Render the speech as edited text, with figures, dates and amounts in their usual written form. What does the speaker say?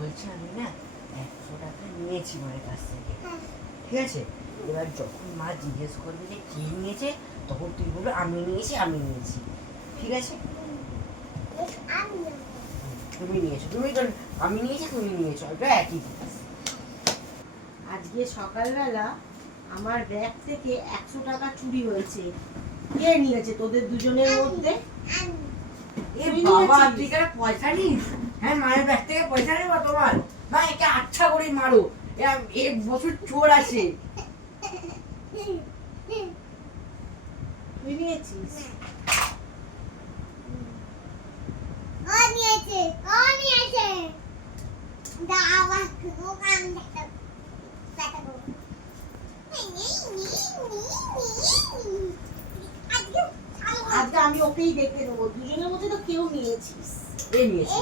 বলছি আমি না 100 টাকা নিয়েছি মায়ের কাছ থেকে, ঠিক আছে? এবার যখন মা জিজ্ঞেস করবে যে কে নিয়েছে, তখন তুই বলবি আমি নিয়েছি, আমি নিয়েছি, ঠিক আছে? তুমি নিয়েছো, তুমি তো আমি নিয়েছি, তুমি নিয়েছো, এটা একই জিনিস। আজকে সকালবেলা আমার ব্যাগ থেকে 100 টাকা চুরি হয়েছে। কে নিয়েছে তোদের দুজনের মধ্যে? এ বাবা, তুই কেন পয়সা নিস? হ্যাঁ, মায়ের ব্যাগ থেকে পয়সা নেবো তোমার? মা, একে আচ্ছা করে মারো, এক বছর চোর আসে। তুই নিয়েছিস? আজকে আমি ওকেই দেখে নেবো, দুজনের মধ্যে তো কেউ নিয়েছিস। এ নিয়েছে,